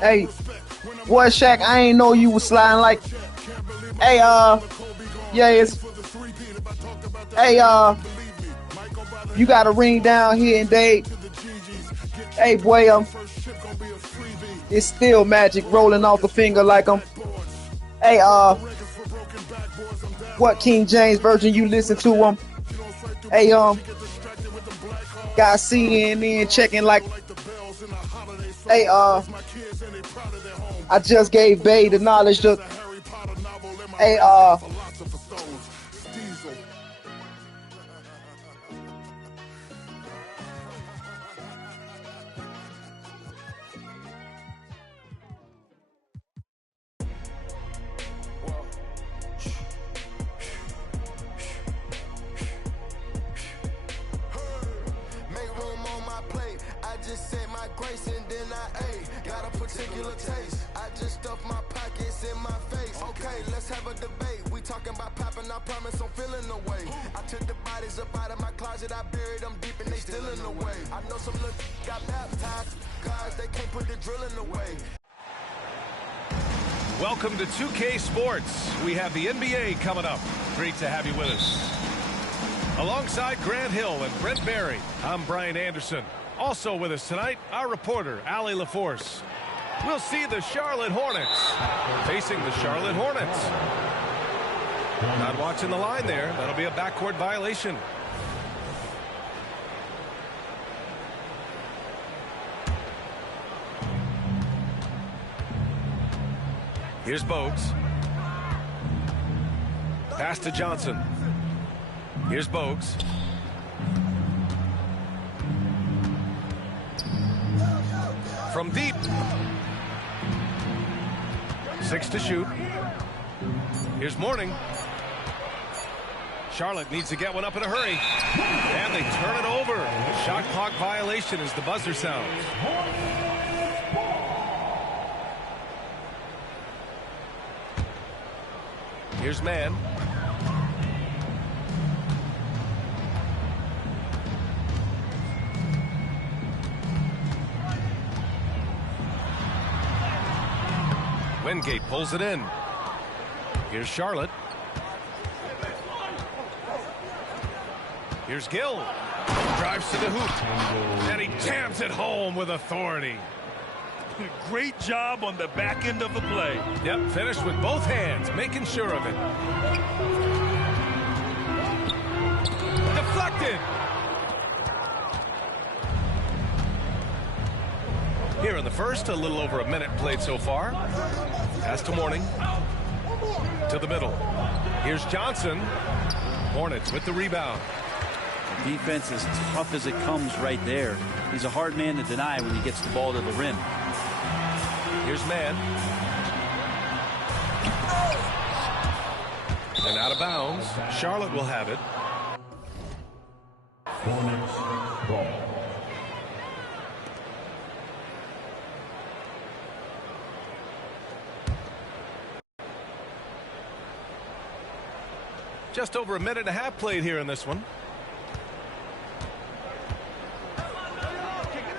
Hey, boy, Shaq, I ain't know you was sliding like. Hey, yeah, it's. Hey, you got a ring down here in Dade. Hey, boy, it's still magic rolling off the finger like Hey, what King James version you listen to Hey, got CNN checking like. Hey, I just gave Bay the knowledge to. Hey, just said my grace and then I ate. Got a particular taste. I just stuffed my pockets in my face. Okay, let's have a debate. We talking about popping, I promise I'm feeling the way. I took the bodies up out of my closet, I buried them deep and they still in the way. I know some little got baptized, guys, they can't put the drilling away. Welcome to 2K Sports. We have the NBA coming up. Great to have you with us. Alongside Grant Hill and Brent Barry, I'm Brian Anderson. Also with us tonight, our reporter, Allie LaForce. We'll see the Charlotte Hornets facing the Charlotte Hornets. Not watching the line there. That'll be a backcourt violation. Here's Bogues. Pass to Johnson. Here's Bogues. From deep. 6 to shoot. Here's Mourning. Charlotte needs to get one up in a hurry. And they turn it over. Shot clock violation as the buzzer sounds. Here's Mann. Wingate pulls it in. Here's Charlotte. Here's Gill. Drives to the hoop. And he jams it home with authority. Great job on the back end of the play. Yep, finished with both hands, making sure of it. Deflected. Here in the first, a little over a minute played so far. Pass to Mourning. To the middle. Here's Johnson. Hornets with the rebound. Defense is tough as it comes right there. He's a hard man to deny when he gets the ball to the rim. Here's Mann. And out of bounds. Charlotte will have it. Hornets ball. Just over a minute and a half played here in this one.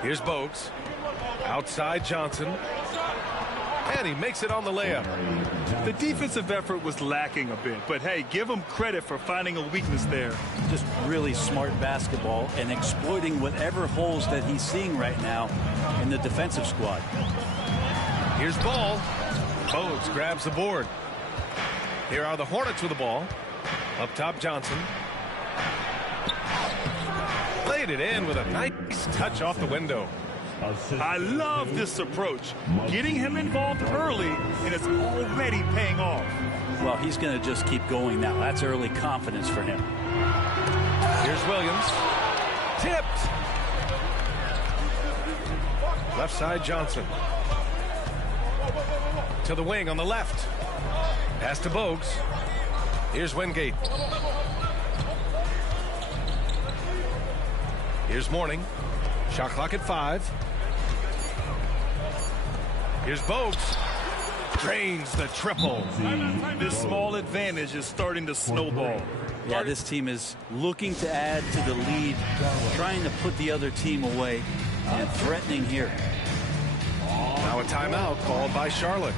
Here's Bogues. Outside Johnson. And he makes it on the layup. The defensive effort was lacking a bit, but hey, give him credit for finding a weakness there. Just really smart basketball and exploiting whatever holes that he's seeing right now in the defensive squad. Here's Ball. Bogues grabs the board. Here are the Hornets with the ball. Up top, Johnson. Laid it in with a nice touch off the window. I love this approach. Getting him involved early, and it's already paying off. Well, he's going to just keep going now. That's early confidence for him. Here's Williams. Tipped. Left side, Johnson. To the wing on the left. Pass to Bogues. Here's Wingate. Here's Mourning. Shot clock at 5. Here's Bogues. Drains the triple. This small advantage is starting to snowball. Yeah, this team is looking to add to the lead, trying to put the other team away, and threatening here. Now a timeout called by Charlotte.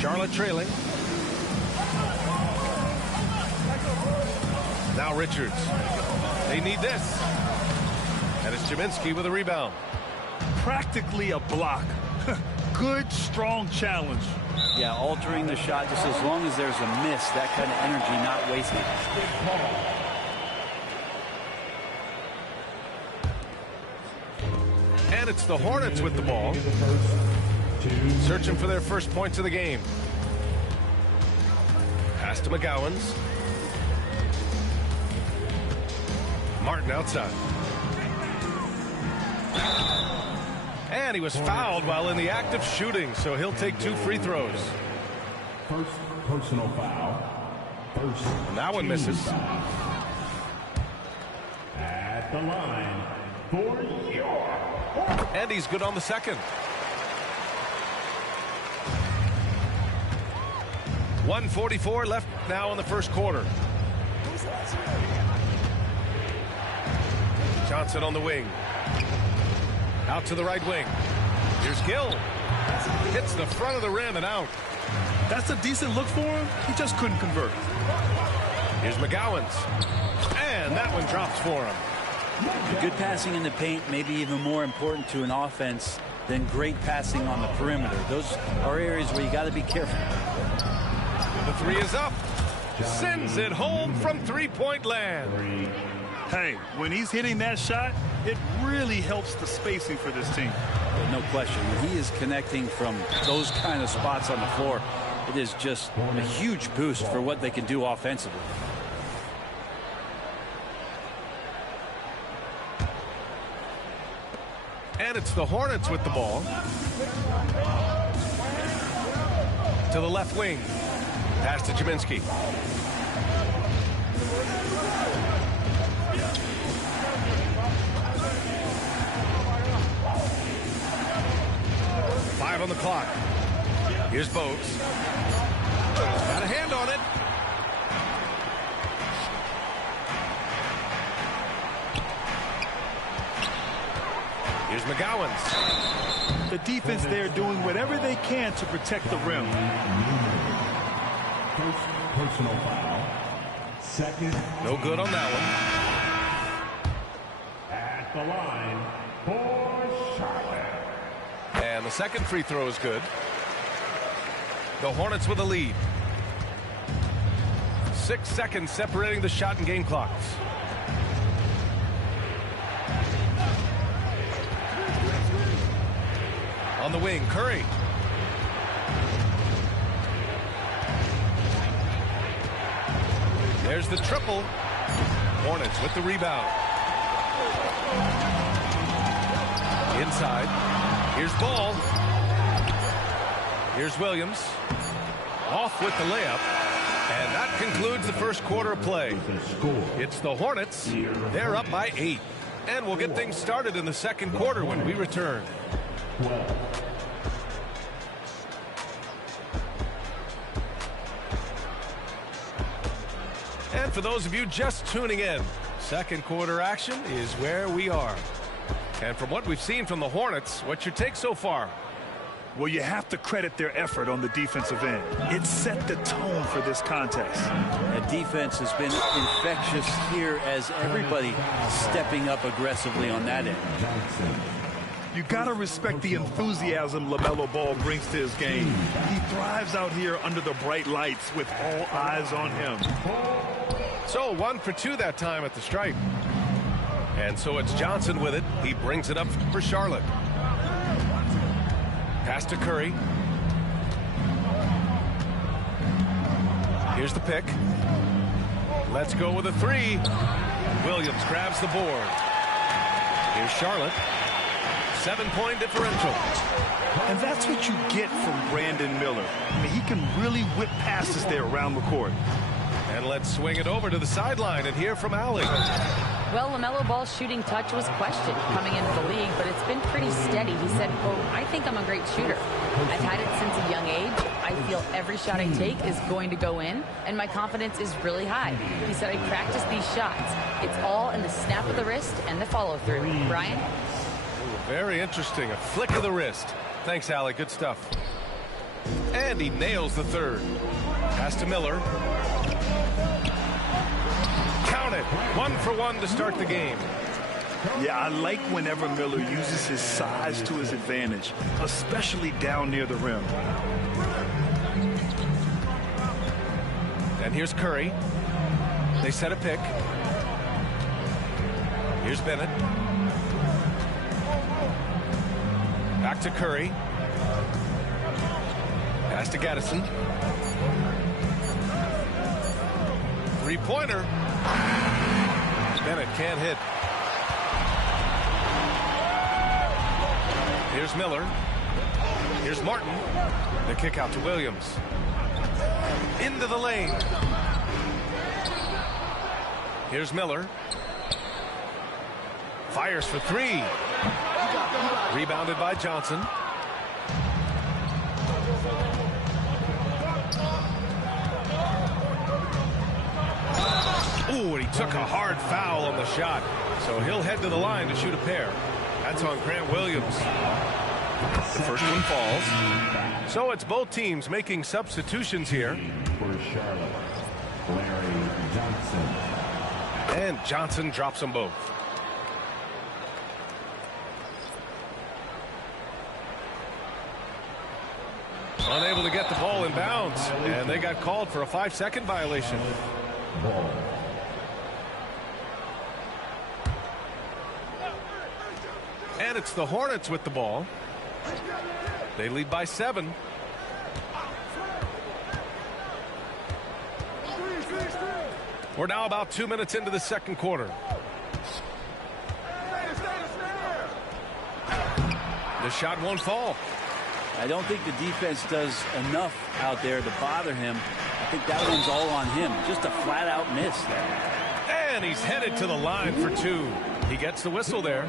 Charlotte trailing. Now Richards. They need this. And it's Jaminski with a rebound. Practically a block. Good, strong challenge. Yeah, altering the shot just as long as there's a miss. That kind of energy not wasted. And it's the Hornets with the ball. Searching for their first points of the game. Pass to McGowan's. Martin outside. And he was fouled while in the act of shooting, so he'll take 2 free throws. First personal foul. And that one misses. At the line for your. And he's good on the second. 1:44 left now in the first quarter. Johnson on the wing. Out to the right wing. Here's Gill. Hits the front of the rim and out. That's a decent look for him. He just couldn't convert. Here's McGowan's. And that one drops for him. Good passing in the paint may be even more important to an offense than great passing on the perimeter. Those are areas where you got to be careful. The three is up. Sends it home from three-point land. Hey, when he's hitting that shot, it really helps the spacing for this team. No question. When he is connecting from those kind of spots on the floor, it is just a huge boost for what they can do offensively. And it's the Hornets with the ball. To the left wing. Pass to Jaminski. Five on the clock. Here's Bogues. Got a hand on it. Here's McGowan's. The defense there doing whatever they can to protect the rim. First personal foul. Second. No good on that one. At the line for Charlotte. And the second free throw is good. The Hornets with a lead. 6 seconds separating the shot and game clocks. On the wing, Curry. There's the triple. Hornets with the rebound. Inside. Here's Ball. Here's Williams. Off with the layup. And that concludes the first quarter of play. It's the Hornets. They're up by 8. And we'll get things started in the second quarter when we return. And for those of you just tuning in, second quarter action is where we are. And from what we've seen from the Hornets, what's your take so far? Well, you have to credit their effort on the defensive end. It set the tone for this contest. The defense has been infectious here as everybody stepping up aggressively on that end. You got to respect the enthusiasm LaMelo Ball brings to his game. He thrives out here under the bright lights with all eyes on him. So 1 for 2 that time at the stripe. And so it's Johnson with it. He brings it up for Charlotte. Pass to Curry. Here's the pick. Let's go with a three. Williams grabs the board. Here's Charlotte. 7-point differential. And that's what you get from Brandon Miller. I mean, he can really whip passes there around the court. And let's swing it over to the sideline and hear from Allie. Well, LaMelo Ball's shooting touch was questioned coming into the league, but it's been pretty steady. He said, quote, "I think I'm a great shooter. I've had it since a young age. I feel every shot I take is going to go in, and my confidence is really high." He said, "I practice these shots. It's all in the snap of the wrist and the follow-through." Brian? Very interesting. A flick of the wrist. Thanks, Allie. Good stuff. And he nails the third. Pass to Miller. Count it. 1 for 1 to start the game. Yeah, I like whenever Miller uses his size to his advantage, especially down near the rim. And here's Curry. They set a pick. Here's Bennett. Back to Curry. Pass to Gaddison. Three-pointer. Bennett can't hit. Here's Miller. Here's Martin. The kick out to Williams. Into the lane. Here's Miller. Fires for three. Rebounded by Johnson. Ooh, and he took a hard foul on the shot. So he'll head to the line to shoot a pair. That's on Grant Williams. The first one falls. So it's both teams making substitutions here. For Charlotte, Larry Johnson. And Johnson drops them both. Unable to get the ball in bounds. And they got called for a 5-second violation. Ball. And it's the Hornets with the ball. They lead by 7. We're now about 2 minutes into the second quarter. The shot won't fall. I don't think the defense does enough out there to bother him. I think that one's all on him. Just a flat-out miss. And he's headed to the line for 2. He gets the whistle there.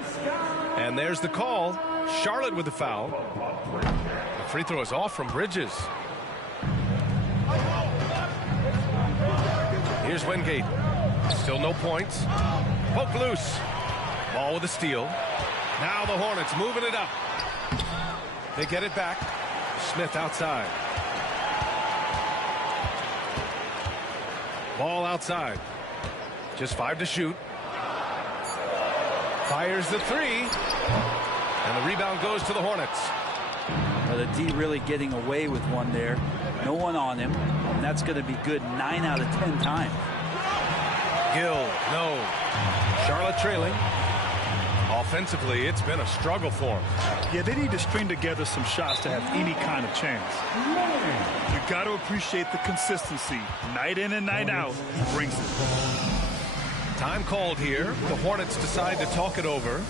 And there's the call. Charlotte with the foul. The free throw is off from Bridges. Here's Wingate. Still no points. Poke loose. Ball with a steal. Now the Hornets moving it up. They get it back. Smith outside. Ball outside. Just 5 to shoot. Fires the 3. And the rebound goes to the Hornets. Well, the D really getting away with one there. No one on him. And that's going to be good 9 out of 10 times. Gill, no. Charlotte trailing. Offensively, it's been a struggle for them. Yeah, they need to string together some shots to have any kind of chance. You got to appreciate the consistency. Night in and night out, he brings it. Time called here. The Hornets decide to talk it over.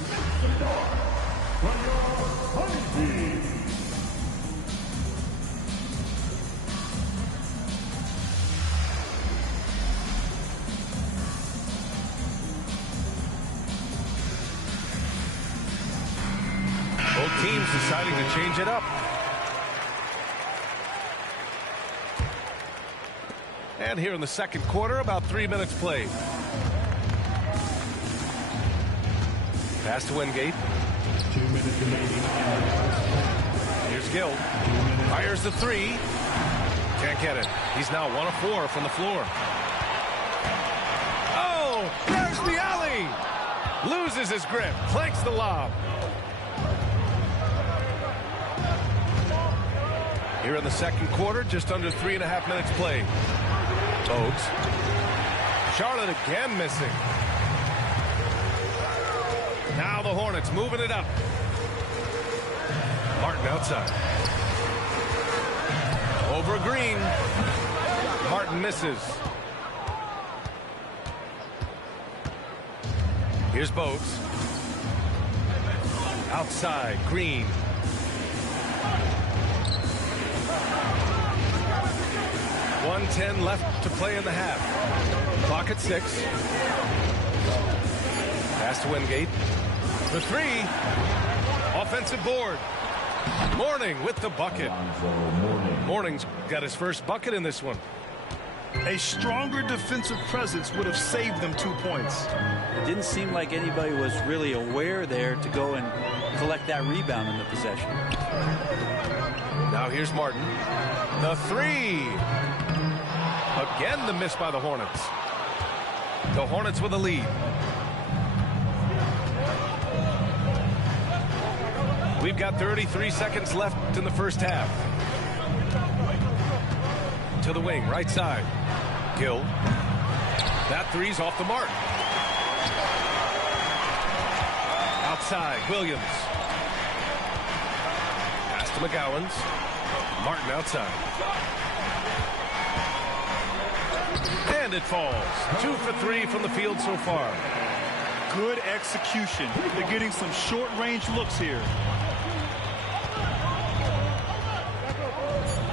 Both teams deciding to change it up. And here in the second quarter, about 3 minutes played. Pass to Wingate. 2 minutes remaining. Here's Gill. Fires the 3. Can't get it. He's now 1 of 4 from the floor. Oh, there's the alley. Loses his grip. Clanks the lob. Here in the second quarter, just under 3.5 minutes played. Bogues. Charlotte again missing. Now the Hornets moving it up. Martin outside. Over Green. Martin misses. Here's Bogues. Outside, Green. .110 left to play in the half. Clock at 6. Pass to Wingate. The 3. Offensive board. Mourning with the bucket. Mourning's got his first bucket in this one. A stronger defensive presence would have saved them 2 points. It didn't seem like anybody was really aware there to go and collect that rebound in the possession. Now here's Martin. The 3. Again, the miss by the Hornets. The Hornets with a lead. We've got 33 seconds left in the first half. To the wing, right side. Gill. That 3's off the mark. Outside, Williams. Pass to McGowan's. Martin outside. And it falls. 2 for 3 from the field so far. Good execution. They're getting some short-range looks here.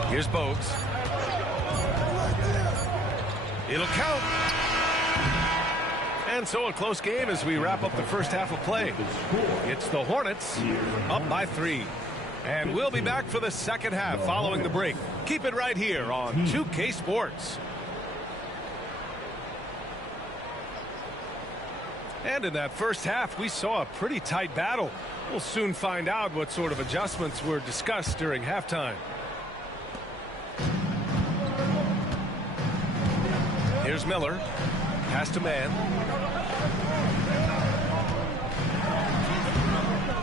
Here's Bogues. It'll count. And so a close game as we wrap up the first half of play. It's the Hornets up by 3. And we'll be back for the second half following the break. Keep it right here on 2K Sports. And in that first half, we saw a pretty tight battle. We'll soon find out what sort of adjustments were discussed during halftime. Here's Miller. Pass to Mann.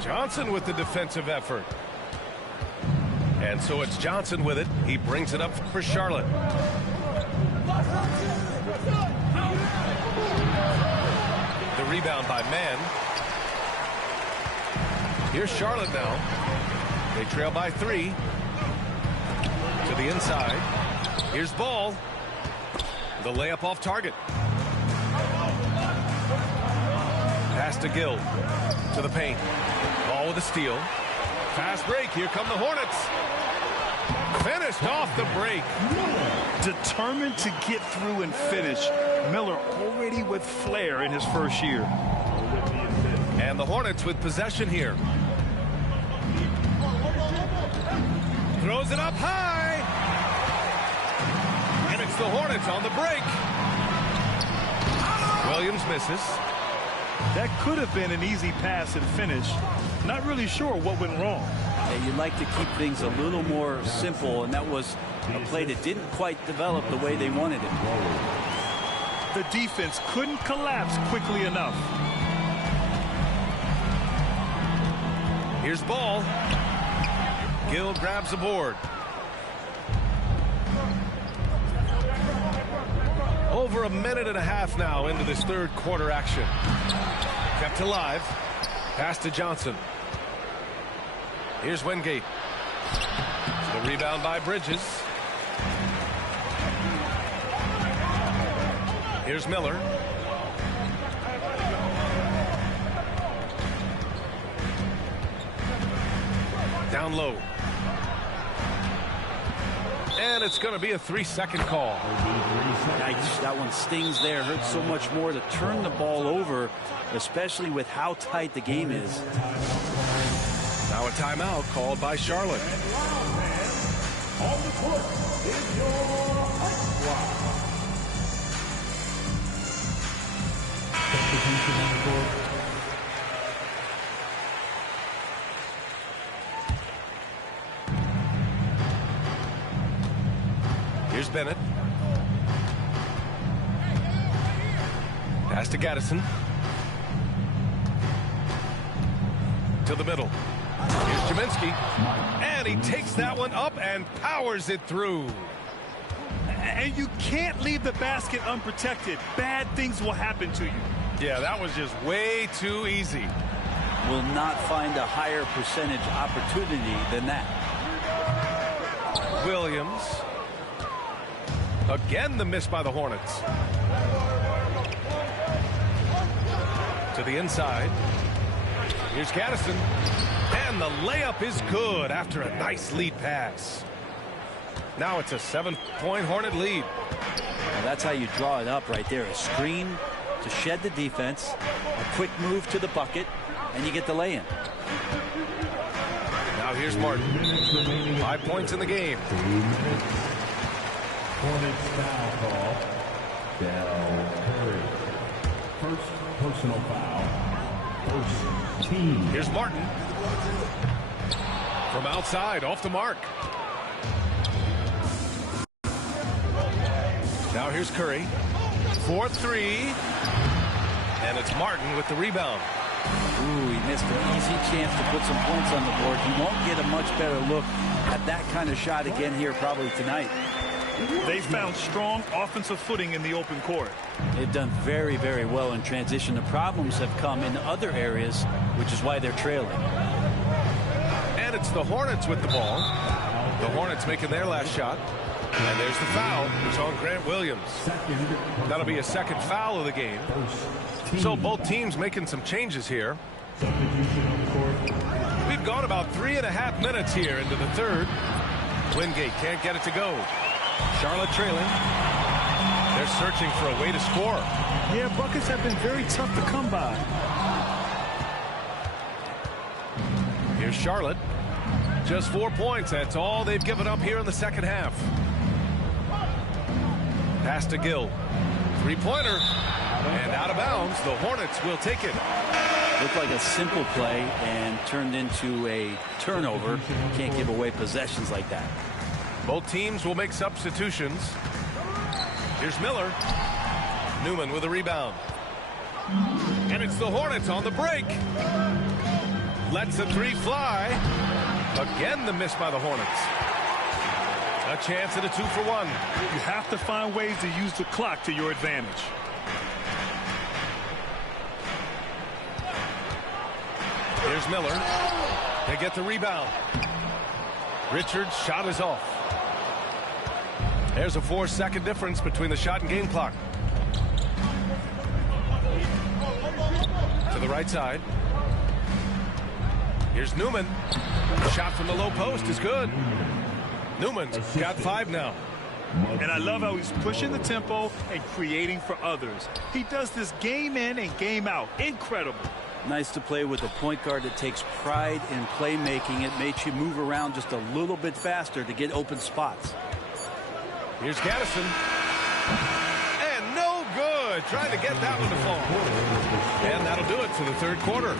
Johnson with the defensive effort. And so it's Johnson with it. He brings it up for Charlotte. The rebound by Mann. Here's Charlotte now. They trail by 3. To the inside. Here's Ball. The layup off target. Pass to Gill. To the paint. Ball with a steal. Fast break. Here come the Hornets. Finished off the break. Determined to get through and finish. Miller already with flair in his first year. And the Hornets with possession here. Throws it up high. And it's the Hornets on the break. Williams misses. That could have been an easy pass and finish. Not really sure what went wrong. Yeah, you'd like to keep things a little more simple, and that was a play that didn't quite develop the way they wanted it. The defense couldn't collapse quickly enough. Here's Ball. Gill grabs the board. Over a minute and a half now into this third quarter action. Kept alive. Pass to Johnson. Here's Wingate. The rebound by Bridges. Here's Miller. Down low. And it's going to be a 3-second call. Yikes, that one stings there. Hurts so much more to turn the ball over, especially with how tight the game is. Now a timeout called by Charlotte. On the court is your ice squad. Substitution on the court. Here's Bennett. Pass to Gaddison. To the middle. Here's Jaminski. And he takes that one up and powers it through. And you can't leave the basket unprotected. Bad things will happen to you. Yeah, that was just way too easy. Will not find a higher percentage opportunity than that. Williams. Again, the miss by the Hornets. To the inside. Here's Gaddison. And the layup is good after a nice lead pass. Now it's a 7-point Hornet lead. Well, that's how you draw it up right there. A screen to shed the defense, a quick move to the bucket, and you get the lay-in. Now here's Martin. 5 points in the game. Hornets foul call. Del Curry. First personal foul. First team. Here's Martin. From outside, off the mark. Now here's Curry. 4-3. And it's Martin with the rebound. Ooh, he missed an easy chance to put some points on the board. He won't get a much better look at that kind of shot again here probably tonight. They found strong offensive footing in the open court. They've done very, very well in transition. The problems have come in other areas, which is why they're trailing. And it's the Hornets with the ball. The Hornets making their last shot. And there's the foul. It's on Grant Williams. That'll be a second foul of the game. So both teams making some changes here. We've gone about 3.5 minutes here into the third. Wingate can't get it to go. Charlotte trailing. They're searching for a way to score. Yeah, buckets have been very tough to come by. Here's Charlotte. Just 4 points. That's all they've given up here in the second half. Pass to Gill. Three-pointer. And out of bounds. The Hornets will take it. Looked like a simple play and turned into a turnover. Can't give away possessions like that. Both teams will make substitutions. Here's Miller. Newman with a rebound. And it's the Hornets on the break. Lets the three fly. Again, the miss by the Hornets. A chance at a 2-for-1. You have to find ways to use the clock to your advantage. Here's Miller. They get the rebound. Richards' shot is off. There's a 4-second difference between the shot and game clock. To the right side. Here's Newman. The shot from the low post is good. Newman's got 5 now. And I love how he's pushing the tempo and creating for others. He does this game in and game out. Incredible. Nice to play with a point guard that takes pride in playmaking. It makes you move around just a little bit faster to get open spots. Here's Gaddison. And no good. Trying to get that one to fall. And that'll do it for the third quarter.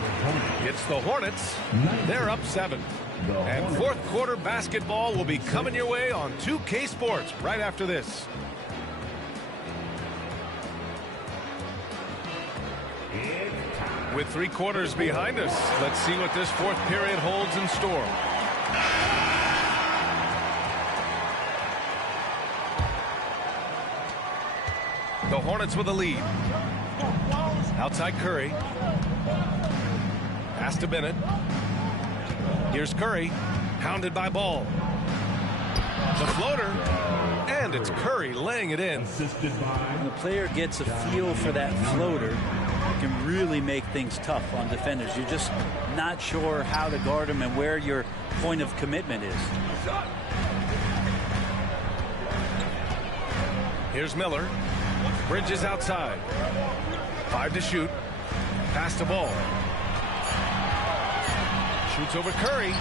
It's the Hornets. They're up 7. And fourth quarter basketball will be coming your way on 2K Sports right after this. With 3 quarters behind us, let's see what this fourth period holds in store. The Hornets with a lead. Outside Curry. Pass to Bennett. Here's Curry, hounded by Ball. The floater, and it's Curry laying it in. When the player gets a feel for that floater, it can really make things tough on defenders. You're just not sure how to guard them and where your point of commitment is. Here's Miller. Bridges outside. 5 to shoot. Pass to Ball. Shoots over Curry.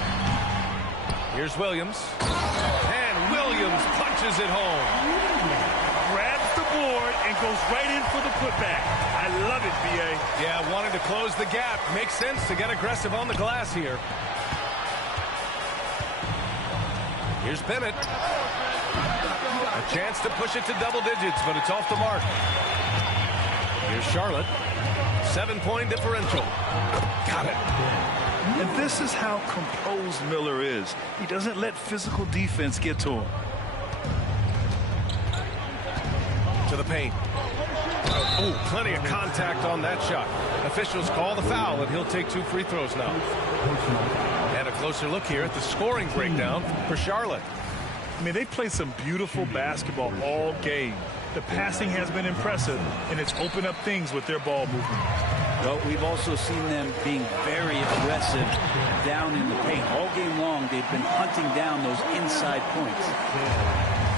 Here's Williams. And Williams punches it home. Grabs the board and goes right in for the putback. I love it, B.A. Yeah, wanting to close the gap. Makes sense to get aggressive on the glass here. Here's Bennett. A chance to push it to double digits, but it's off the mark. Here's Charlotte. 7-point differential. Got it. And this is how composed Miller is. He doesn't let physical defense get to him. To the paint. Oh, plenty of contact on that shot. Officials call the foul, and he'll take 2 free throws now. And a closer look here at the scoring breakdown for Charlotte. I mean, they played some beautiful basketball all game. The passing has been impressive, and it's opened up things with their ball movement. But we've also seen them being very aggressive down in the paint. All game long, they've been hunting down those inside points.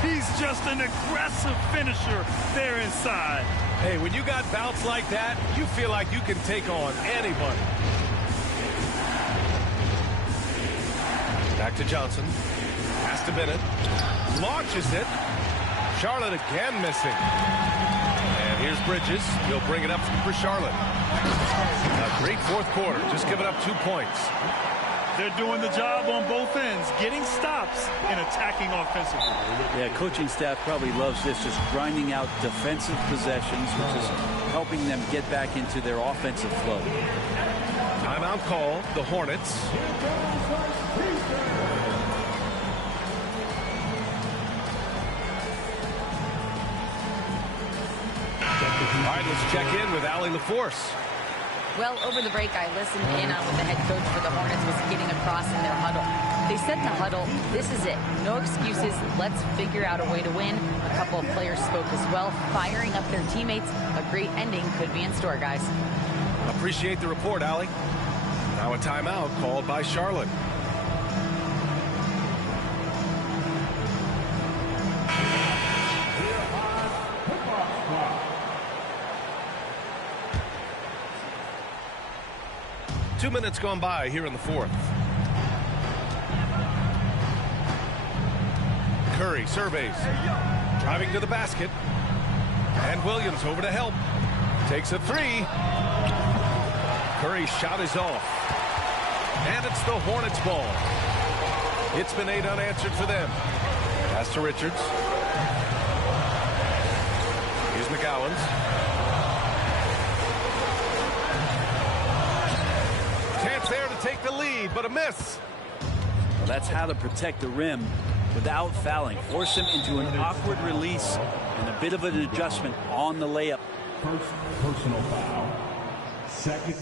He's just an aggressive finisher there inside. Hey, when you got bounce like that, you feel like you can take on anybody. Back to Johnson. Pass to Bennett. Launches it. Charlotte again missing. And here's Bridges. He'll bring it up for Charlotte. A great fourth quarter. Just giving up 2 points. They're doing the job on both ends, getting stops and attacking offensively. Yeah, coaching staff probably loves this, just grinding out defensive possessions, which is helping them get back into their offensive flow. Timeout call, the Hornets. All right, let's check in with Allie LaForce. Well, over the break, I listened in on what the head coach for the Hornets was getting across in their huddle. They said in the huddle, this is it. No excuses. Let's figure out a way to win. A couple of players spoke as well, firing up their teammates. A great ending could be in store, guys. Appreciate the report, Allie. Now a timeout called by Charlotte. Two minutes gone by here in the fourth. Curry surveys. Driving to the basket. And Williams over to help. Takes a three. Curry's shot is off. And it's the Hornets' ball. It's been 8 unanswered for them. Pass to Richards. Here's McGowan's. Chance there to take the lead, but a miss. Well, that's how to protect the rim without fouling. Force him into an awkward release and a bit of an adjustment on the layup. First personal foul. Second.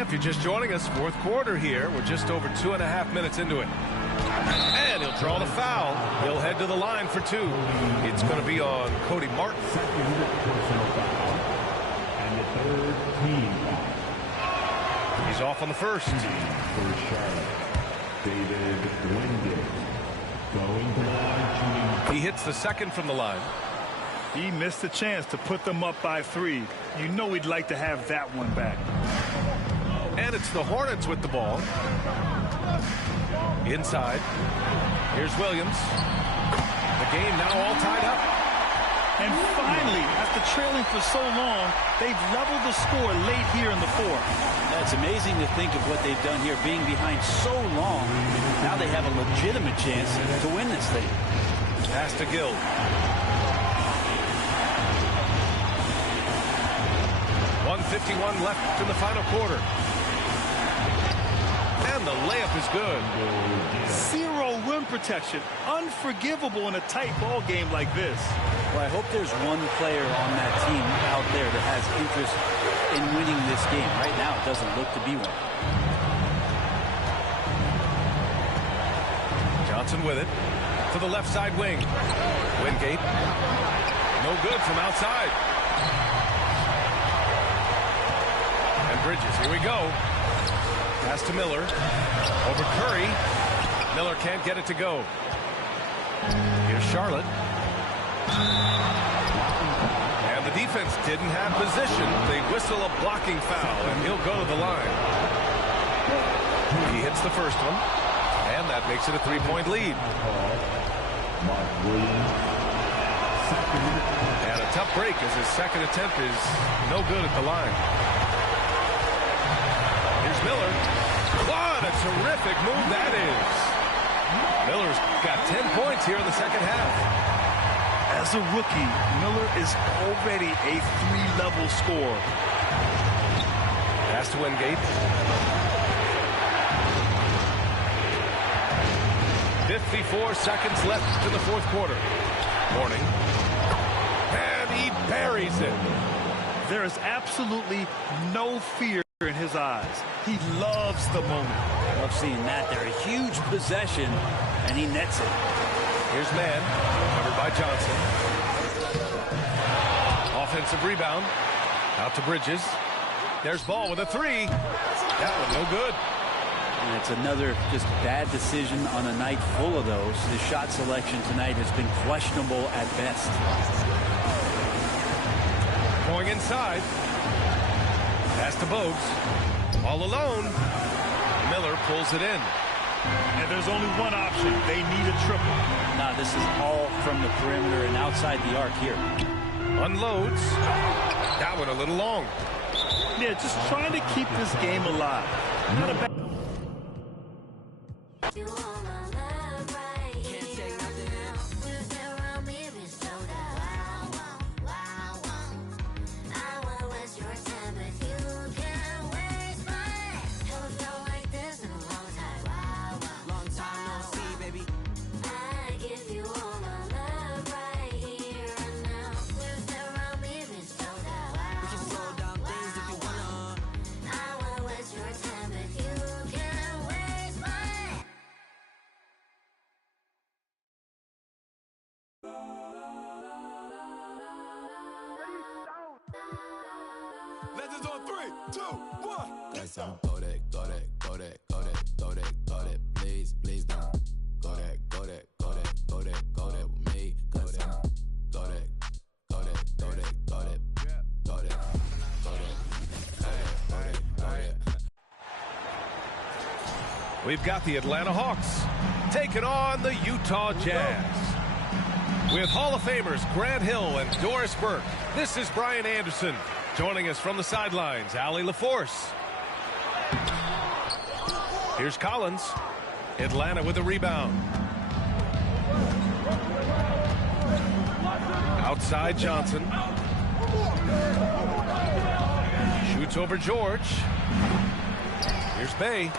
If you're just joining us, fourth quarter here. We're just over 2.5 minutes into it. And he'll draw the foul. He'll head to the line for 2. It's going to be on Cody Martin. Second personal foul. And the third team foul. He's off on the first. For Charlotte, David Wingate. Going to the line, shooting. He hits the second from the line. He missed a chance to put them up by 3. You know he'd like to have that one back. And it's the Hornets with the ball. Inside. Here's Williams. The game now all tied up. And finally, after trailing for so long, they've leveled the score late here in the fourth. That's amazing to think of what they've done here, being behind so long. Now they have a legitimate chance to win this thing. Pass to Gill. 1:51 left in the final quarter. And the layup is good. Zero rim protection. Unforgivable in a tight ball game like this. Well, I hope there's one player on that team out there that has interest in winning this game. Right now, it doesn't look to be one. Johnson with it to the left side wing. Wingate. No good from outside. And Bridges, here we go. Pass to Miller. Over Curry. Miller can't get it to go. Here's Charlotte. And the defense didn't have position. They whistle a blocking foul, and he'll go to the line. He hits the first one, and that makes it a three-point lead. And a tough break as his second attempt is no good at the line. Here's Miller. What a terrific move that is. Miller's got 10 points here in the second half. As a rookie, Miller is already a three-level scorer. Pass to Wingate. 54 seconds left in the fourth quarter. Mourning. And he buries it. There is absolutely no fear in his eyes. He loves the moment. I love seeing that there. A huge possession, and he nets it. Here's Mann, covered by Johnson. Offensive rebound. Out to Bridges. There's Ball with a three. That one no good. And it's another just bad decision on a night full of those. His shot selection tonight has been questionable at best. Going inside. Pass to Bogues. All alone. Miller pulls it in. And there's only one option. They need a triple. Now this is all from the perimeter and outside the arc here. Unloads. That one a little long. Yeah, just trying to keep this game alive. Not a bad. Legends on 3, 2, 1. Guess I'm go that, go that, go that, go that, go that, go that, please, please don't. Go that, go that, go that, go that, go that with me. Go that, go that, go that, go that, go that, go that, go that, go that. We've got the Atlanta Hawks taking on the Utah Jazz. With Hall of Famers Grant Hill and Doris Burke, this is Brian Anderson. Joining us from the sidelines, Allie LaForce. Here's Collins. Atlanta with the rebound. Outside Johnson. Shoots over George. Here's Bay.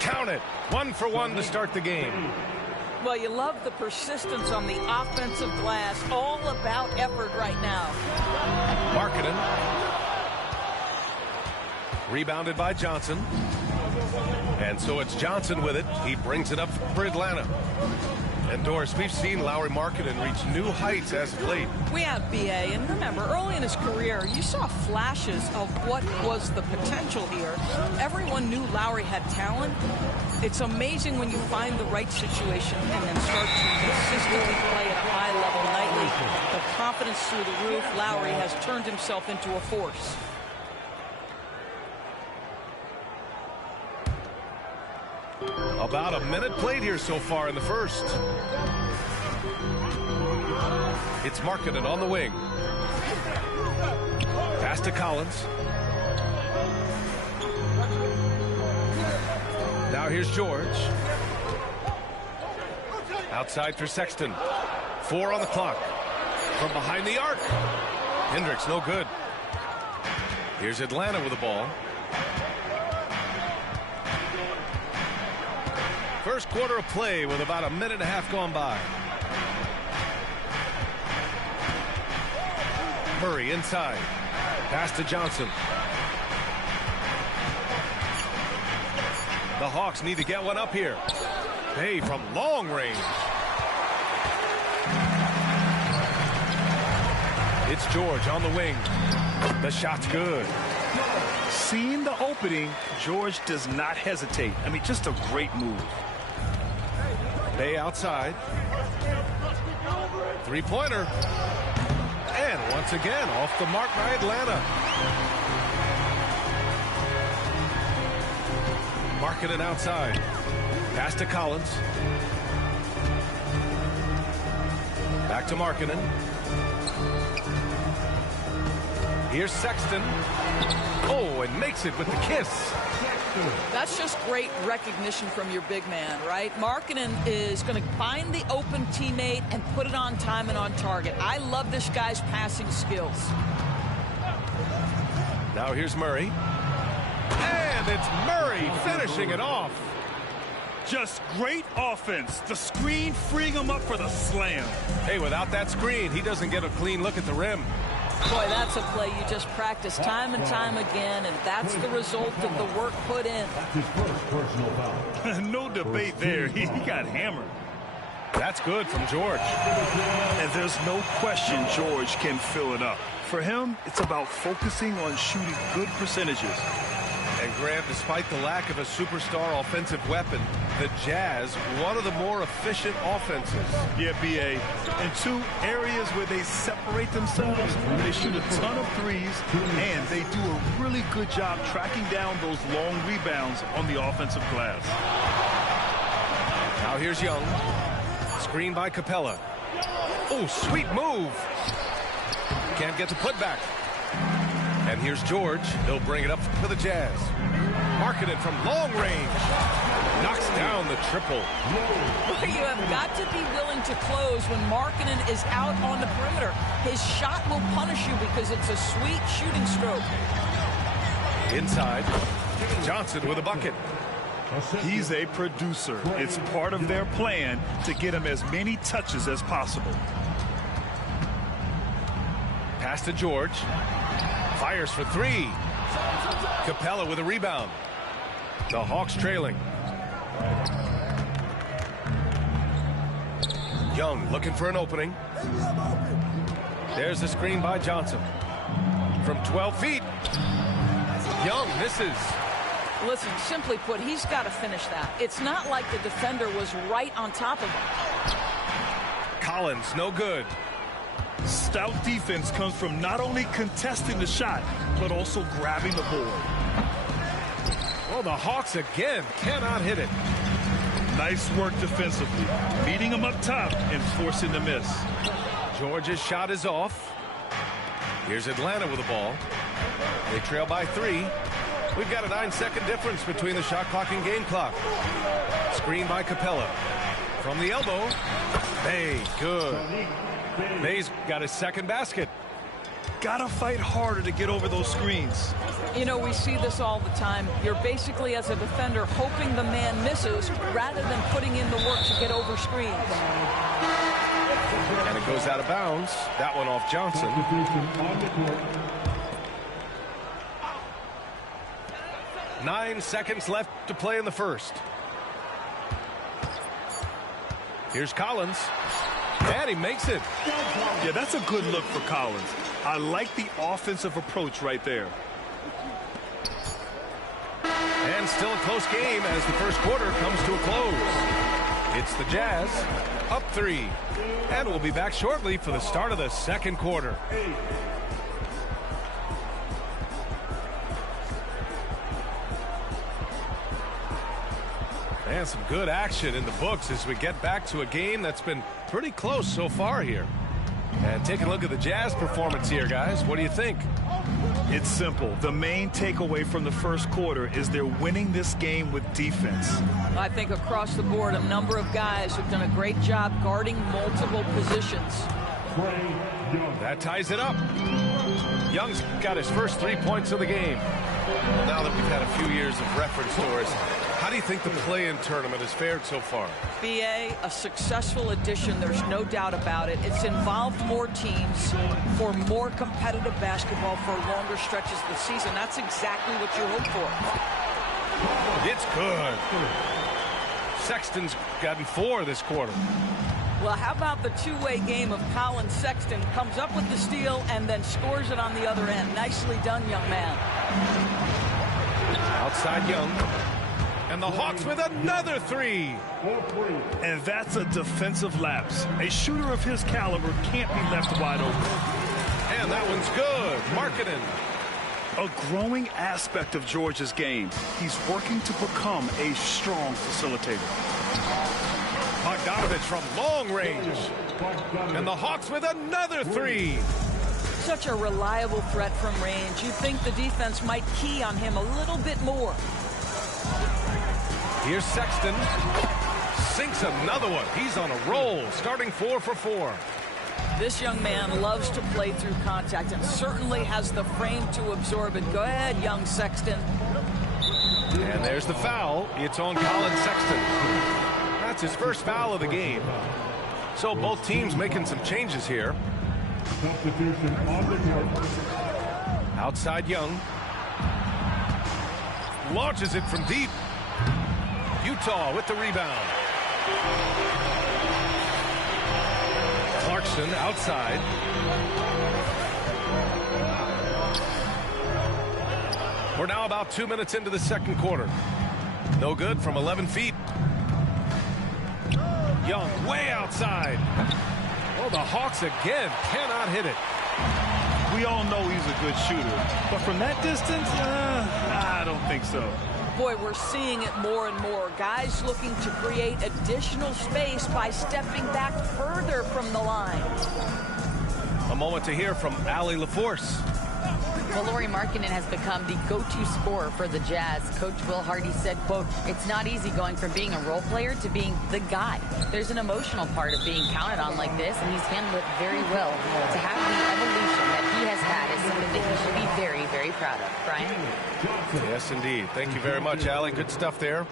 Count it. 1 for 1 to start the game. Well, you love the persistence on the offensive glass. All about effort right now. Markkanen. Rebounded by Johnson. And so it's Johnson with it. He brings it up for Atlanta. And Doris, we've seen Lauri Markkanen reach new heights as of late. We have BA, and remember, early in his career, you saw flashes of what was the potential here. Everyone knew Lauri had talent. It's amazing when you find the right situation and then start to consistently play at a high level nightly. The confidence through the roof. Lauri has turned himself into a force. About a minute played here so far in the first. It's Markkanen on the wing. Pass to Collins. Now here's George. Outside for Sexton. 4 on the clock. From behind the arc. Hendricks no good. Here's Atlanta with the ball. First quarter of play with about a minute and a half gone by. Murray inside. Pass to Johnson. The Hawks need to get one up here. Hey, from long range. It's George on the wing. The shot's good. Seeing the opening, George does not hesitate. I mean, just a great move. Bay outside. Three-pointer. And once again, off the mark by Atlanta. Markkanen outside. Pass to Collins. Back to Markkanen. Here's Sexton. Oh, and makes it with the kiss. That's just great recognition from your big man, right? Markkanen is going to find the open teammate and put it on time and on target. I love this guy's passing skills. Now here's Murray. And it's Murray finishing it off. Just great offense. The screen freeing him up for the slam. Hey, without that screen, he doesn't get a clean look at the rim. Boy, that's a play you just practice time and time again, and that's the result of the work put in. That's his first personal foul. No debate there. He got hammered. That's good from George. And there's no question George can fill it up. For him, it's about focusing on shooting good percentages. And Graham, despite the lack of a superstar offensive weapon, the Jazz, one of the more efficient offenses. Yeah, B.A. In 2 areas where they separate themselves, they shoot a ton of threes, and they do a really good job tracking down those long rebounds on the offensive glass. Now here's Young. Screen by Capella. Oh, sweet move. Can't get the putback. And here's George. He'll bring it up for the Jazz. Markkanen from long range. Knocks down the triple. You have got to be willing to close when Markkanen is out on the perimeter. His shot will punish you because it's a sweet shooting stroke. Inside. Johnson with a bucket. He's a producer. It's part of their plan to get him as many touches as possible. Pass to George. Fires for 3. Capella with a rebound. The Hawks trailing. Young looking for an opening. There's the screen by Johnson. From 12 feet. Young misses. Listen, simply put, he's got to finish that. It's not like the defender was right on top of him. Collins, no good. Stout defense comes from not only contesting the shot, but also grabbing the board. Well, the Hawks again cannot hit it. Nice work defensively, beating them up top and forcing the miss. Georgia's shot is off. Here's Atlanta with the ball. They trail by 3. We've got a 9-second difference between the shot clock and game clock. Screen by Capella. From the elbow. Bay, good. Bay's got his second basket. Gotta fight harder to get over those screens. You know, we see this all the time. You're basically, as a defender, hoping the man misses rather than putting in the work to get over screens. And it goes out of bounds. That one off Johnson. 9 seconds left to play in the first. Here's Collins. And he makes it. Yeah, that's a good look for Collins. I like the offensive approach right there. And still a close game as the first quarter comes to a close. It's the Jazz up 3. And we'll be back shortly for the start of the second quarter. And some good action in the books as we get back to a game that's been pretty close so far here. And taking a look at the Jazz performance here, guys. What do you think? It's simple. The main takeaway from the first quarter is they're winning this game with defense. I think across the board, a number of guys have done a great job guarding multiple positions. That ties it up. Young's got his first 3 points of the game. Well, now that we've had a few years of reference tours, how do you think the play-in tournament has fared so far? BA, a successful addition, there's no doubt about it. It's involved more teams for more competitive basketball for longer stretches of the season. That's exactly what you hope for. It's good. Sexton's gotten 4 this quarter. Well, how about the two-way game of Colin Sexton comes up with the steal and then scores it on the other end. Nicely done, young man. Outside Young. And the Hawks with another 3. And that's a defensive lapse. A shooter of his caliber can't be left wide open. And that one's good. Markkanen. A growing aspect of George's game. He's working to become a strong facilitator. Bogdanovich from long range. And the Hawks with another 3. Such a reliable threat from range. You'd think the defense might key on him a little bit more. Here's Sexton. Sinks another one. He's on a roll, starting 4 for 4. This young man loves to play through contact and certainly has the frame to absorb it. Go ahead, young Sexton. And there's the foul. It's on Colin Sexton. That's his first foul of the game. So both teams making some changes here. Outside Young. Launches it from deep. Utah with the rebound. Clarkson outside. We're now about 2 minutes into the second quarter. No good from 11 feet. Young way outside. Oh, the Hawks again cannot hit it. We all know he's a good shooter, but from that distance, I don't think so. Boy, we're seeing it more and more. Guys looking to create additional space by stepping back further from the line. A moment to hear from Allie LaForce. Well, Lauri Markkanen has become the go-to scorer for the Jazz. Coach Will Hardy said, quote, "It's not easy going from being a role player to being the guy. There's an emotional part of being counted on like this, and he's handled it very well. To have the evolution that he has had is something that he should be very, very proud of." Brian? Yes, indeed. Thank you very much, Allie. Good stuff there.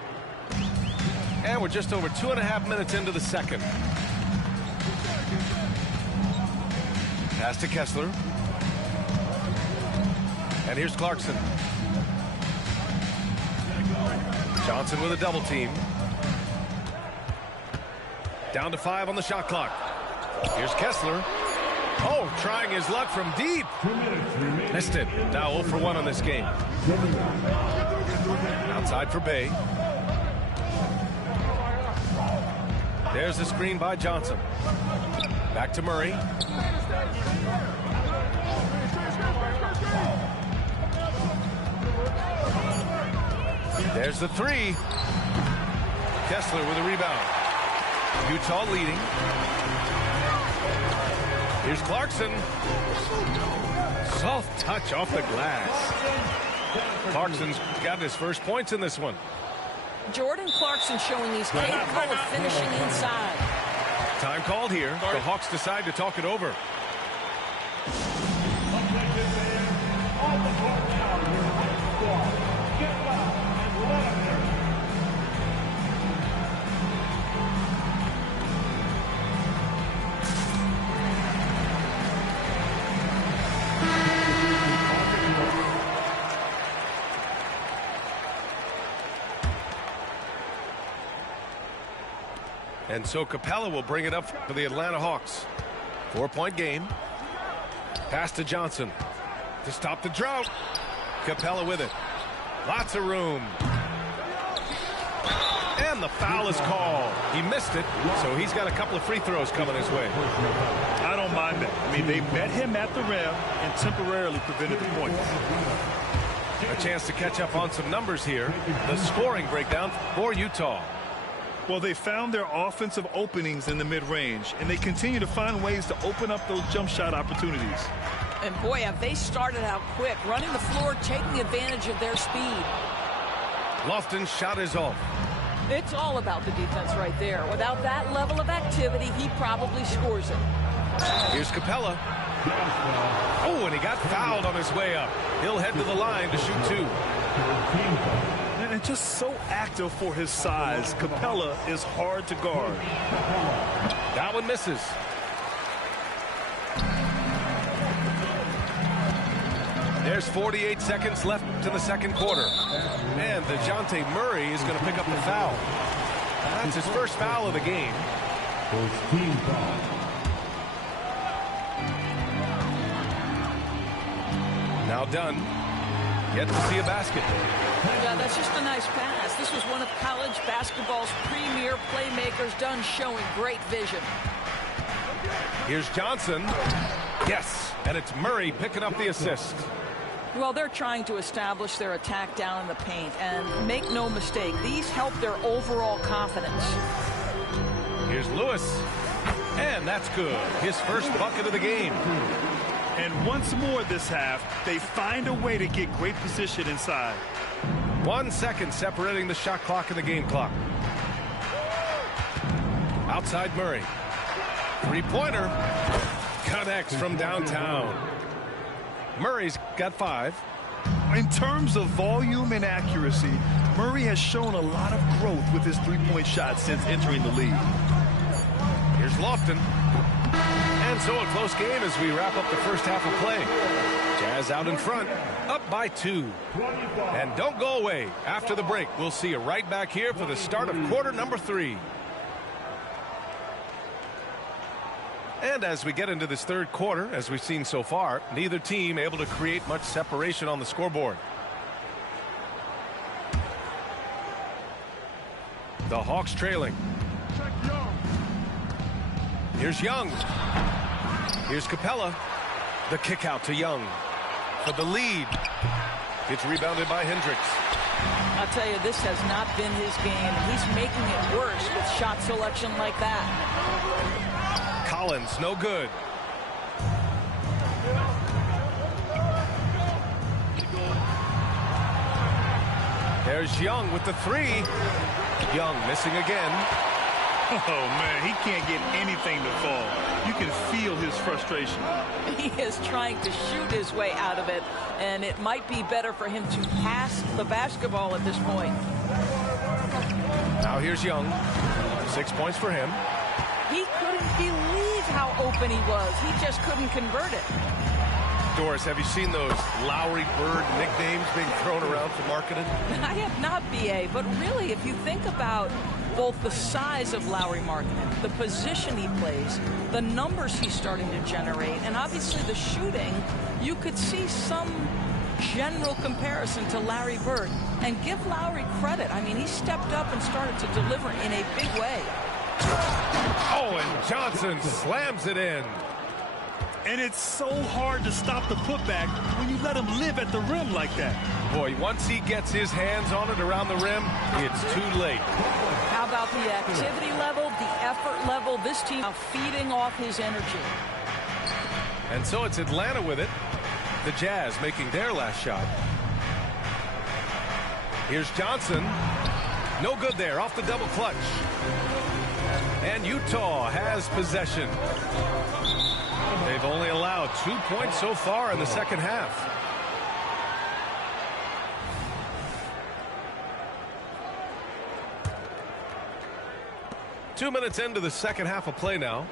And we're just over 2.5 minutes into the second. Pass to Kessler. And here's Clarkson. Johnson with a double team. Down to 5 on the shot clock. Here's Kessler. Oh, trying his luck from deep. Missed it. Now 0 for 1 on this game. Outside for Bay. There's the screen by Johnson. Back to Murray. There's the 3. Kessler with a rebound. Utah leading. Here's Clarkson. Soft touch off the glass. Clarkson's gotten his first points in this one. Jordan Clarkson showing he's capable of finishing inside. Time called here. The Hawks decide to talk it over. And so Capella will bring it up for the Atlanta Hawks. 4-point game. Pass to Johnson to stop the drought. Capella with it. Lots of room. And the foul is called. He missed it, so he's got a couple of free throws coming his way. I don't mind that. I mean, they met him at the rim and temporarily prevented the point. A chance to catch up on some numbers here. The scoring breakdown for Utah. Well, they found their offensive openings in the mid-range, and they continue to find ways to open up those jump shot opportunities. And boy, have they started out quick, running the floor, taking advantage of their speed. Lofton's shot is off. It's all about the defense right there. Without that level of activity, he probably scores it. Here's Capella. Oh, and he got fouled on his way up. He'll head to the line to shoot 2. And just so active for his size, Capella is hard to guard. That one misses. There's 48 seconds left in the second quarter. And DeJounte Murray is going to pick up the foul. That's his first foul of the game. Now done. Yet to see a basket. Yeah, that's just a nice pass. This was one of college basketball's premier playmakers done showing great vision. Here's Johnson. Yes, and it's Murray picking up the assist. Well, they're trying to establish their attack down in the paint, and make no mistake, these help their overall confidence. Here's Lewis, and that's good. His first bucket of the game. And once more this half, they find a way to get great position inside. 1 second separating the shot clock and the game clock. Outside Murray. Three-pointer. Connects from downtown. Murray's got 5. In terms of volume and accuracy, Murray has shown a lot of growth with his three-point shot since entering the league. Here's Lofton. And so a close game as we wrap up the first half of play. Jazz out in front, up by 2. And don't go away. After the break, we'll see you right back here for the start of quarter number 3. And as we get into this third quarter, as we've seen so far, neither team able to create much separation on the scoreboard. The Hawks trailing. Here's Young. Here's Capella. The kick out to Young for the lead. It's rebounded by Hendricks. I'll tell you, this has not been his game. He's making it worse with shot selection like that. Collins, no good. There's Young with the 3. Young missing again. Oh, man, he can't get anything to fall. You can feel his frustration. He is trying to shoot his way out of it, and it might be better for him to pass the basketball at this point. Now here's Young. 6 points for him. He couldn't believe how open he was. He just couldn't convert it. Doris, have you seen those Lowry Bird nicknames being thrown around for marketing? I have not, B.A., but really, if you think about both the size of Lowry Markkinen, the position he plays, the numbers he's starting to generate, and obviously the shooting, you could see some general comparison to Larry Bird. And give Lowry credit. I mean, he stepped up and started to deliver in a big way. Oh, and Johnson slams it in. And it's so hard to stop the putback when you let him live at the rim like that. Boy, once he gets his hands on it around the rim, it's too late. How about the activity level, the effort level? This team now feeding off his energy. And so it's Atlanta with it. The Jazz making their last shot. Here's Johnson. No good there, off the double clutch. And Utah has possession. They've only allowed 2 points so far in the second half. Two minutes into the second half of play now.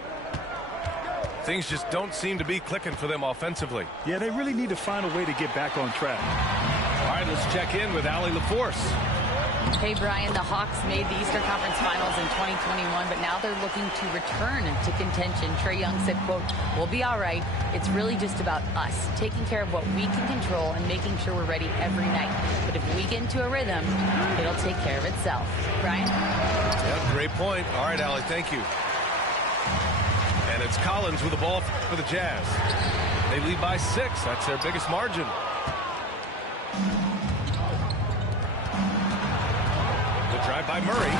Things just don't seem to be clicking for them offensively. Yeah, they really need to find a way to get back on track. All right, let's check in with Allie LaForce. Hey, Brian, the Hawks made the Eastern Conference Finals in 2021, but now they're looking to return to contention. Trae Young said, quote, "We'll be all right. It's really just about us, taking care of what we can control and making sure we're ready every night. But if we get into a rhythm, it'll take care of itself." Brian? Yeah, great point. All right, Allie, thank you. And it's Collins with the ball for the Jazz. They lead by 6. That's their biggest margin. Drive by Murray.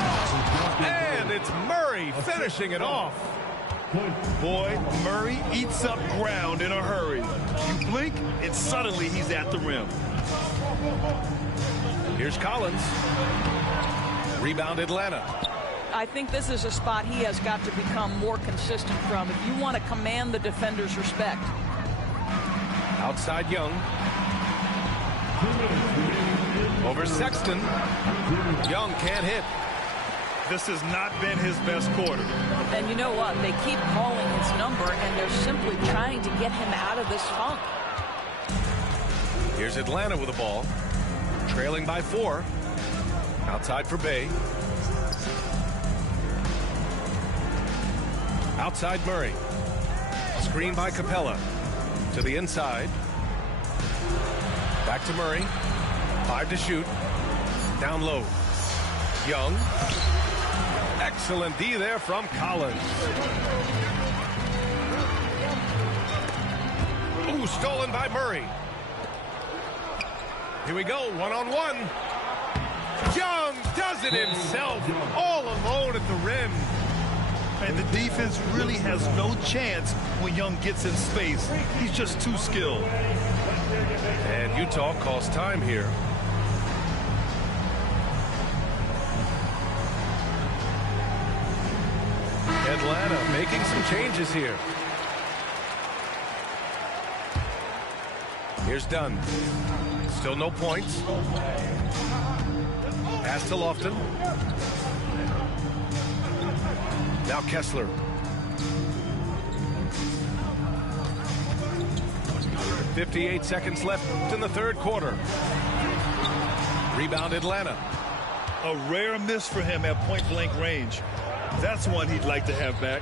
And it's Murray finishing it off. Boy, Murray eats up ground in a hurry. You blink, and suddenly he's at the rim. Here's Collins. Rebound Atlanta. I think this is a spot he has got to become more consistent from if you want to command the defender's respect. Outside Young. Over Sexton. Young can't hit. This has not been his best quarter. And you know what? They keep calling his number, and they're simply trying to get him out of this funk. Here's Atlanta with the ball. Trailing by 4. Outside for Bay. Outside Murray. Screen by Capella. To the inside. Back to Murray. 5 to shoot. Down low. Young. Excellent D there from Collins. Ooh, stolen by Murray. Here we go, one-on-one. Young does it himself, all alone at the rim. And the defense really has no chance when Young gets in space. He's just too skilled. And Utah calls time here. Atlanta making some changes here. Here's Dunn. Still no points. Pass to Lofton. Now Kessler. .58 seconds left in the third quarter. Rebound Atlanta. A rare miss for him at point-blank range. That's one he'd like to have back.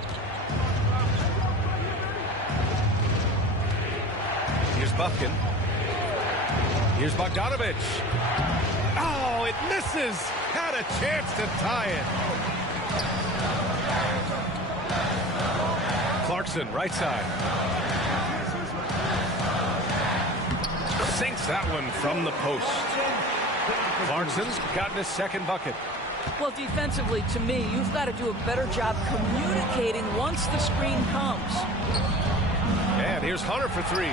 Here's Buffkin. Here's Bogdanovich. Oh, it misses. Had a chance to tie it. Clarkson, right side. Sinks that one from the post. Clarkson's gotten his second bucket. Well, defensively, to me, you've got to do a better job communicating once the screen comes. And here's Hunter for 3.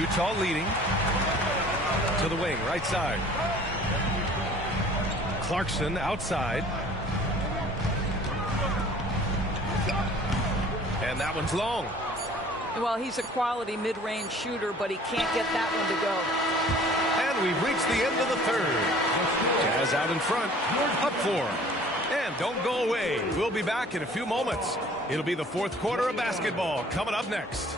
Utah leading. To the wing, right side. Clarkson outside. And that one's long. Well, he's a quality mid-range shooter, but he can't get that one to go. And we've reached the end of the third. Jazz out in front, up 4. And don't go away. We'll be back in a few moments. It'll be the fourth quarter of basketball coming up next.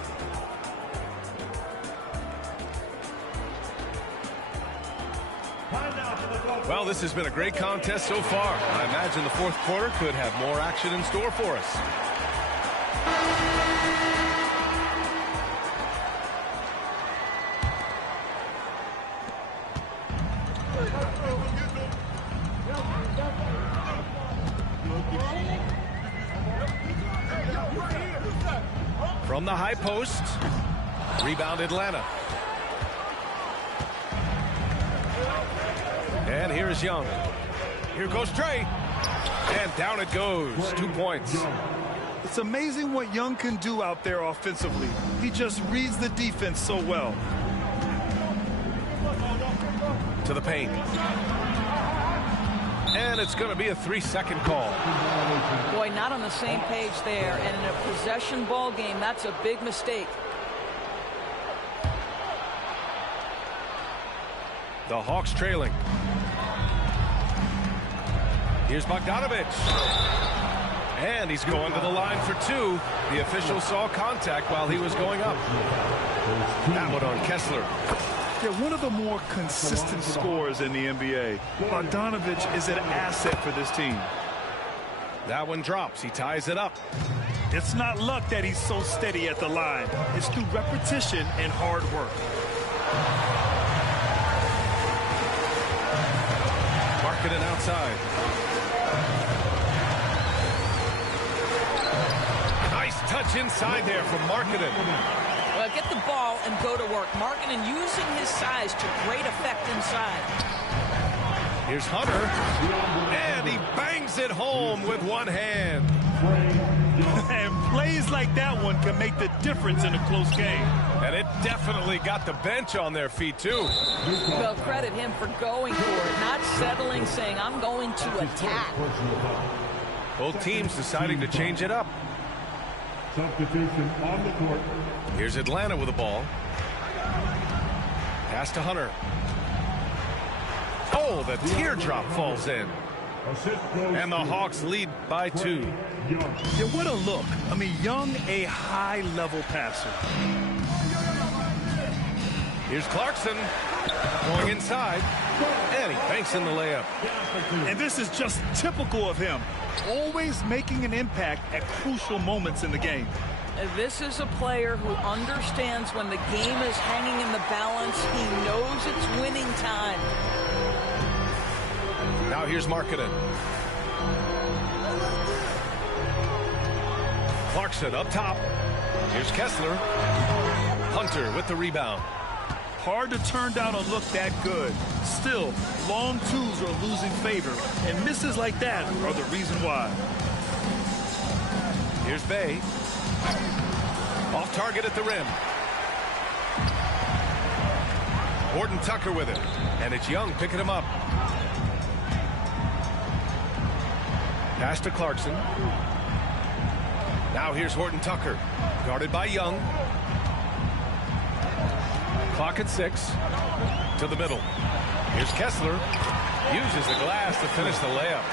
Well, this has been a great contest so far. I imagine the fourth quarter could have more action in store for us. From the high post, rebound Atlanta. And here's Young. Here goes Trey. And down it goes. 2 points. It's amazing what Young can do out there offensively. He just reads the defense so well. To the paint. And it's going to be a 3-second call. Boy, not on the same page there. And in a possession ball game, that's a big mistake. The Hawks trailing. Here's Bogdanovich. And he's going to the line for 2. The official saw contact while he was going up. That one on Kessler. They're one of the more consistent scorers in the NBA. Bogdanovich is an asset for this team. That one drops. He ties it up. It's not luck that he's so steady at the line. It's through repetition and hard work. Markkanen outside. Nice touch inside there from Markkanen. Well, get the ball and go to work. Markkanen using his size to great effect inside. Here's Hunter, and he bangs it home with one hand. And plays like that one can make the difference in a close game. And it definitely got the bench on their feet, too. Well, credit him for going for it, not settling, saying, I'm going to attack. Both teams deciding to change it up. Substitution on the court. Here's Atlanta with the ball. Pass to Hunter. Oh, the teardrop falls in. And the Hawks lead by 2. Yeah, what a look. I mean, Young, a high-level passer. Here's Clarkson going inside, and he banks in the layup. And this is just typical of him, always making an impact at crucial moments in the game. This is a player who understands when the game is hanging in the balance. He knows it's winning time. Now here's Markkanen. Clarkson up top. Here's Kessler. Hunter with the rebound. Hard to turn down a look that good. Still, long twos are losing favor, and misses like that are the reason why. Here's Bay. Off target at the rim. Horton Tucker with it. And it's Young picking him up. Pass to Clarkson. Now here's Horton Tucker. Guarded by Young. Clock at 6. To the middle. Here's Kessler. Uses the glass to finish the layup.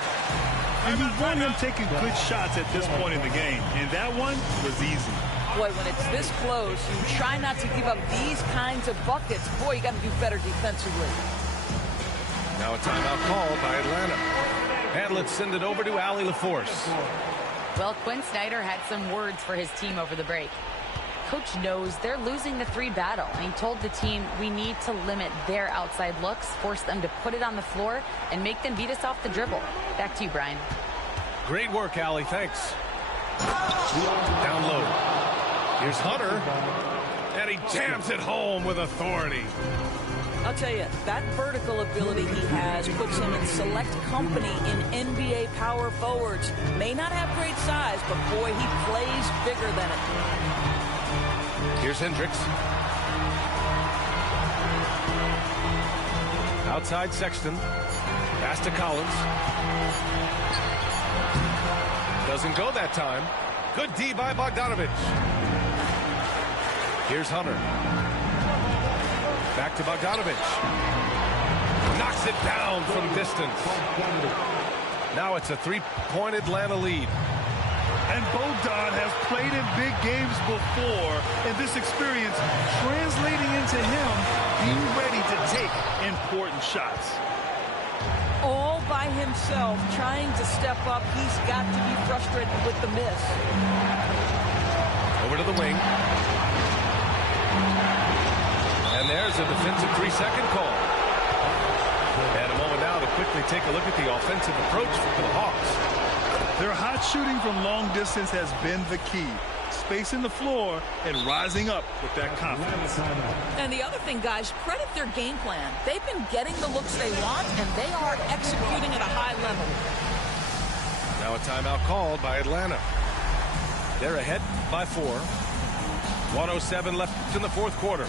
And you want him taking good shots at this point in the game. And that one was easy. Boy, when it's this close, you try not to give up these kinds of buckets. Boy, you got to do better defensively. Now a timeout called by Atlanta. And let's send it over to Allie LaForce. Well, Quinn Snyder had some words for his team over the break. Coach knows they're losing the 3 battle, and he told the team we need to limit their outside looks, force them to put it on the floor, and make them beat us off the dribble. Back to you, Brian. Great work, Allie. Thanks. Down low. Here's Hunter, and he jams it home with authority. I'll tell you, that vertical ability he has puts him in select company in NBA power forwards. May not have great size, but boy, he plays bigger than it. Here's Hendricks. Outside Sexton. Pass to Collins. Doesn't go that time. Good D by Bogdanovich. Here's Hunter. Back to Bogdanovich. Knocks it down from distance. Now it's a 3-point Atlanta lead. And Bogdan has played in big games before, and this experience translating into him being ready to take important shots. All by himself, trying to step up. He's got to be frustrated with the miss. Over to the wing. And there's a defensive 3-second call. And a moment now to quickly take a look at the offensive approach for the Hawks. Their hot shooting from long distance has been the key. Spacing the floor and rising up with that confidence. And the other thing, guys, credit their game plan. They've been getting the looks they want, and they are executing at a high level. Now a timeout called by Atlanta. They're ahead by 4. 1:07 left in the 4th quarter.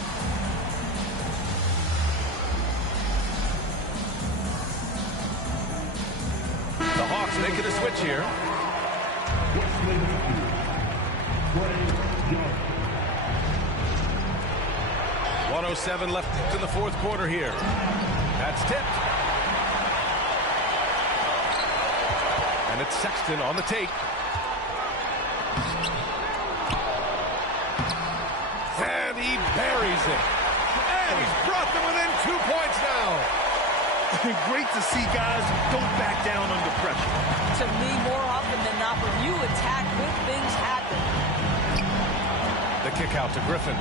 The Hawks making a switch here. 1:07 left in the 4th quarter here. That's tipped. And it's Sexton on the take. And he buries it. And he's brought them within 2 points now. Great to see guys who don't back down under pressure. To me, more often than not, when you attack, good things happen. The kick out to Griffin.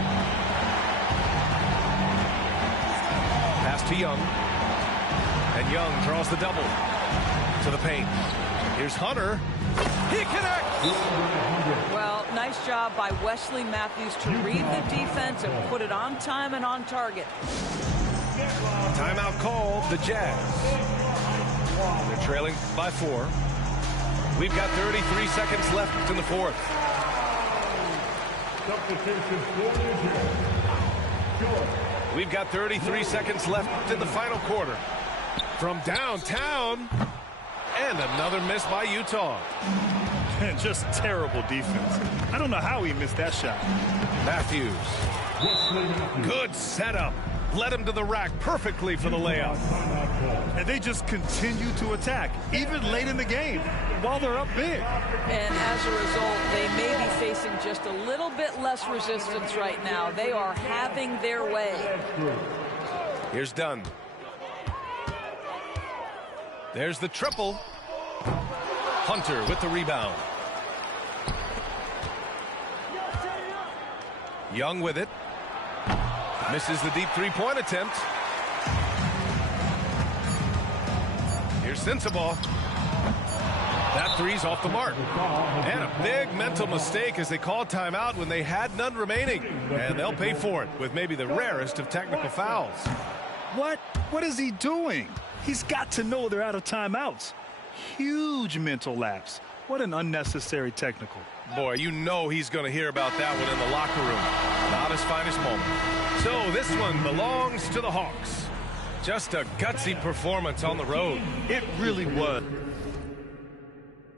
Pass to Young. And Young draws the double to the paint. Here's Hunter. He connects. Well, nice job by Wesley Matthews to read the defense and put it on time and on target. Timeout called the Jazz. They're trailing by 4. We've got 33 seconds left in the fourth. We've got 33 seconds left in the final quarter. From downtown, and another miss by Utah. And just terrible defense. I don't know how he missed that shot. Matthews. Good setup. Led him to the rack perfectly for the layup. And they just continue to attack, even late in the game, while they're up big. And as a result, they may be facing just a little bit less resistance right now. They are having their way. Here's Dunn. There's the triple. Hunter with the rebound. Young with it. Misses the deep three-point attempt. Here's Sensabaugh. That three's off the mark. And a big mental mistake as they called timeout when they had none remaining. And they'll pay for it with maybe the rarest of technical fouls. What? What is he doing? He's got to know they're out of timeouts. Huge mental lapse. What an unnecessary technical. Boy, you know he's going to hear about that one in the locker room. Not his finest moment. So this one belongs to the Hawks. Just a gutsy performance on the road. It really was.